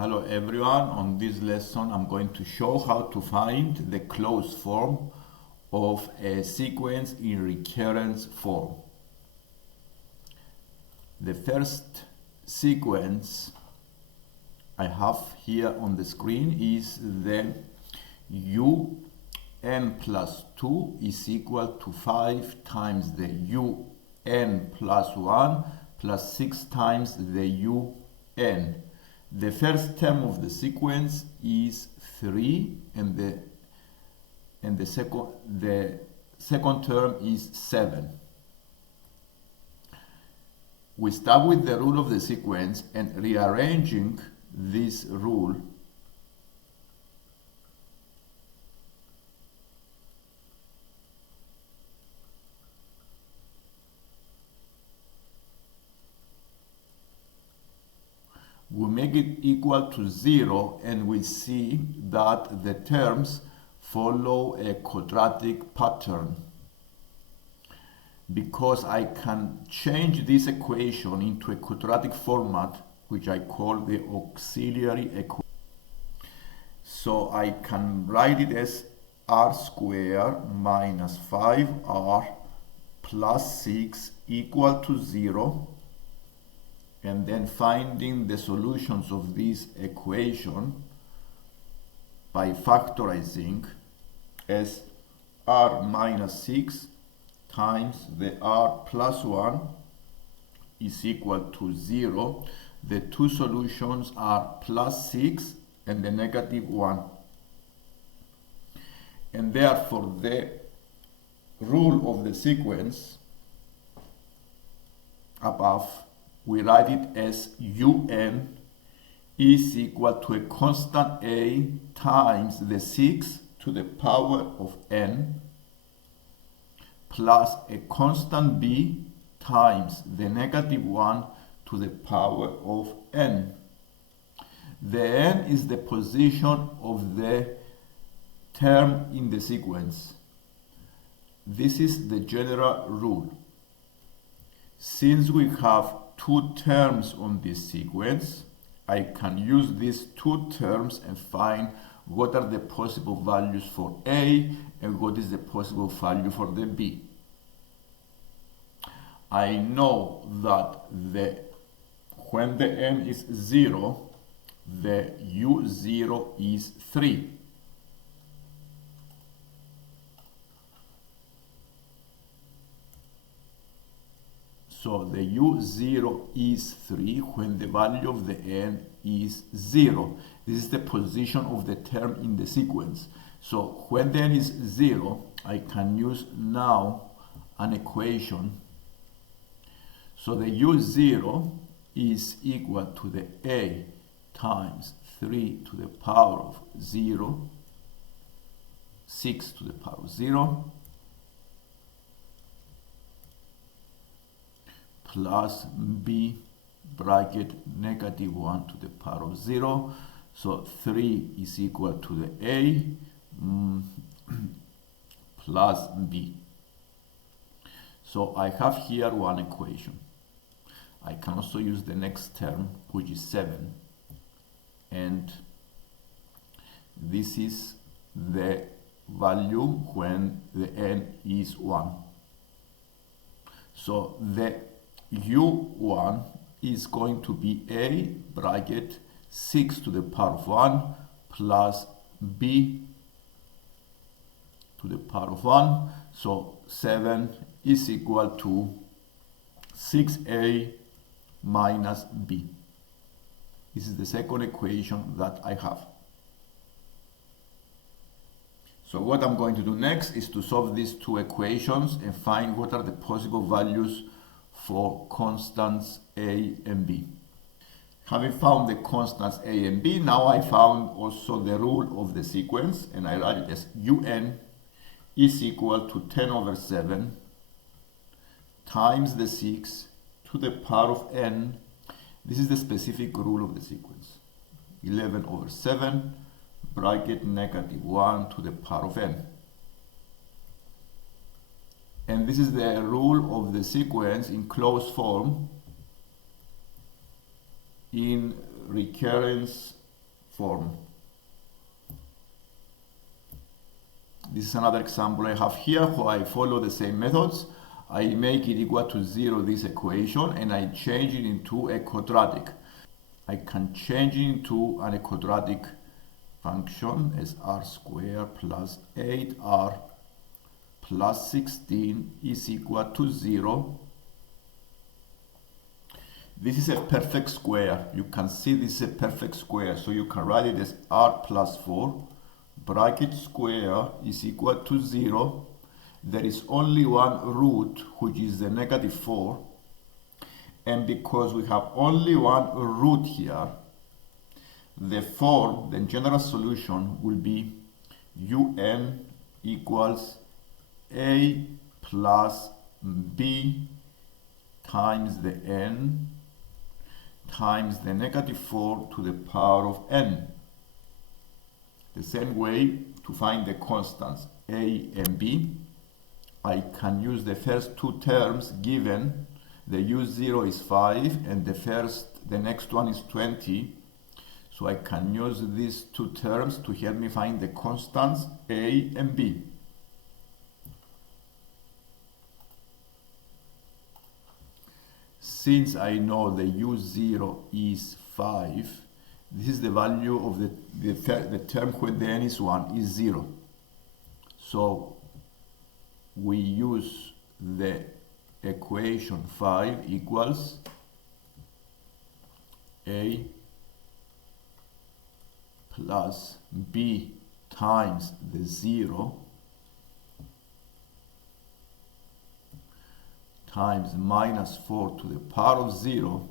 Hello everyone, on this lesson I'm going to show how to find the closed form of a sequence in recurrence form. The first sequence I have here on the screen is the un plus 2 is equal to 5 times the un plus 1 plus 6 times the un. The first term of the sequence is 3 and the second term is 7. We start with the rule of the sequence and rearranging this rule we make it equal to 0, and we see that the terms follow a quadratic pattern. Because I can change this equation into a quadratic format, which I call the auxiliary equation. So I can write it as r squared minus 5r plus 6 equal to 0. And then finding the solutions of this equation by factorizing as r minus 6 times the r plus 1 is equal to 0. The two solutions are plus 6 and the negative 1. And therefore the rule of the sequence above, we write it as un is equal to a constant a times the 6 to the power of n plus a constant b times the negative 1 to the power of n. The n is the position of the term in the sequence. This is the general rule. Since we have two terms on this sequence, I can use these two terms and find what are the possible values for A and what is the possible value for the B. I know that when the n is 0, the u0 is 3. So the u0 is 3 when the value of the n is 0. This is the position of the term in the sequence. So when the n is 0, I can use now an equation. So the u0 is equal to the a times 3 to the power of 0, 6 to the power of 0, plus b bracket negative 1 to the power of 0. So 3 is equal to the a plus b. So I have here one equation. I can also use the next term, which is 7. And this is the value when the n is 1. So the u1 is going to be a bracket 6 to the power of 1 plus b to the power of 1. So 7 is equal to 6a minus b. This is the second equation that I have. So what I'm going to do next is to solve these two equations and find what are the possible values for constants a and b. Having found the constants a and b, now I found also the rule of the sequence, and I write it as un is equal to 10 over 7 times the 6 to the power of n. This is the specific rule of the sequence. 11 over 7 bracket negative 1 to the power of n. And this is the rule of the sequence in closed form in recurrence form. This is another example I have here where I follow the same methods. I make it equal to 0, this equation, and I change it into a quadratic. I can change it into a quadratic function as r squared plus 8r plus 16 is equal to 0. This is a perfect square. You can see this is a perfect square, so you can write it as r plus 4 bracket square is equal to 0. There is only one root, which is the negative 4. And because we have only one root here, the form, the general solution will be un equals a plus b times the n times the negative 4 to the power of n. The same way to find the constants a and b, I can use the first two terms given. The u0 is 5 and the next one is 20. So I can use these two terms to help me find the constants a and b. Since I know the u0 is 5, this is the value of the term when the n is 1 is 0. So we use the equation 5 equals a plus b times the 0 times minus 4 to the power of 0.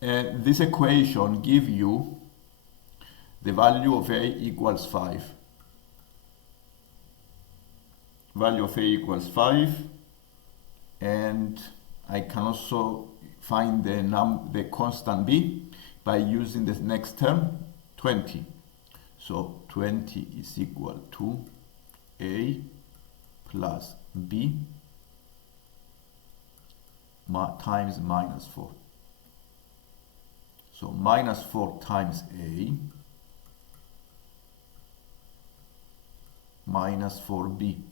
And this equation gives you the value of a equals 5. Value of a equals 5, and I can also find the constant b by using the next term 20. So 20 is equal to a plus b times minus 4. So minus 4 times a minus 4b.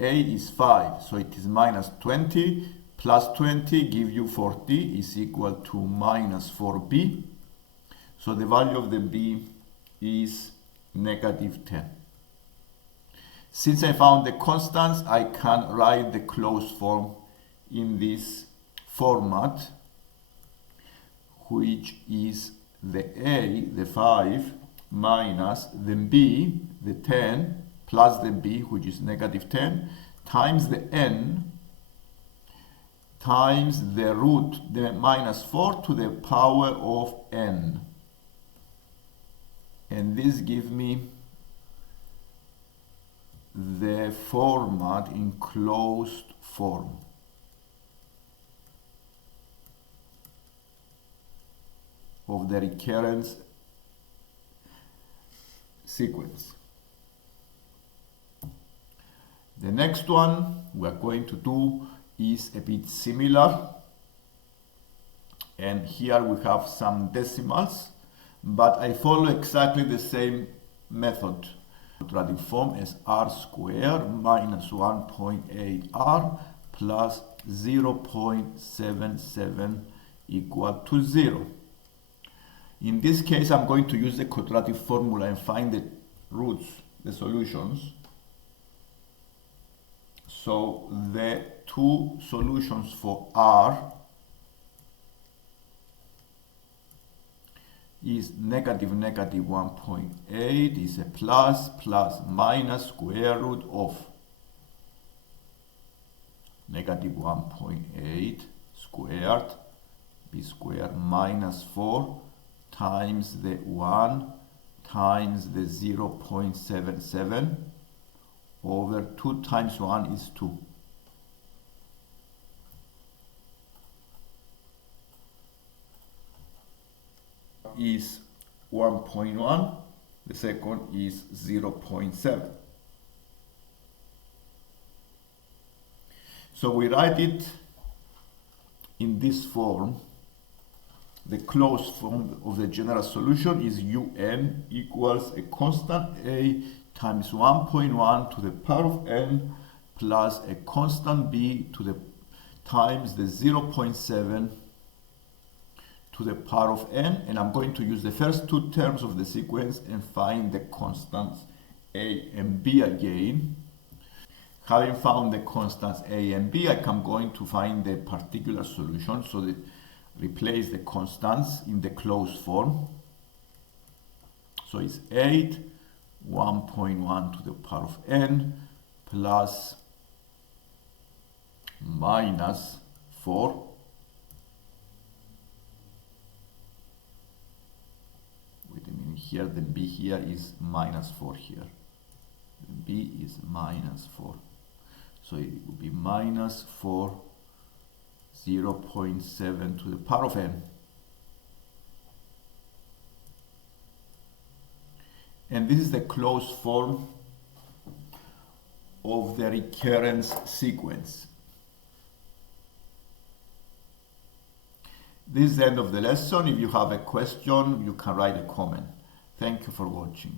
A is 5, so it is minus 20 plus 20 give you 40 is equal to minus 4b. So the value of the b is negative 10. Since I found the constants, I can write the closed form in this format, which is the a, the 5, minus the b, the 10, plus the b, which is negative 10, times the n, times the root, the minus 4 to the power of n. And this gives me the format in closed form. Of the recurrence sequence. The next one we are going to do is a bit similar, and here we have some decimals, but I follow exactly the same method. Quadratic form as r squared minus 1.8r plus 0.77 equal to 0. In this case, I'm going to use the quadratic formula and find the roots, the solutions. So the two solutions for r is negative 1.8 is a plus minus square root of negative 1.8 squared b squared minus 4 times the 1 times the 0.77 over 2 times 1 is 2. Is 1.1, the second is 0.7. So we write it in this form. the closed form of the general solution is un equals a constant a times 1.1 to the power of n plus a constant b to the times the 0.7 to the power of n, and I'm going to use the first two terms of the sequence and find the constants a and b again. Having found the constants a and b, I'm going to find the particular solution, so that replace the constants in the closed form. So it's 8, 1.1 to the power of n plus minus 4 here, then b here is minus 4 here. B is minus 4. So it will be minus 4, 0.7 to the power of n. And this is the closed form of the recurrence sequence. This is the end of the lesson. If you have a question, you can write a comment. Thank you for watching.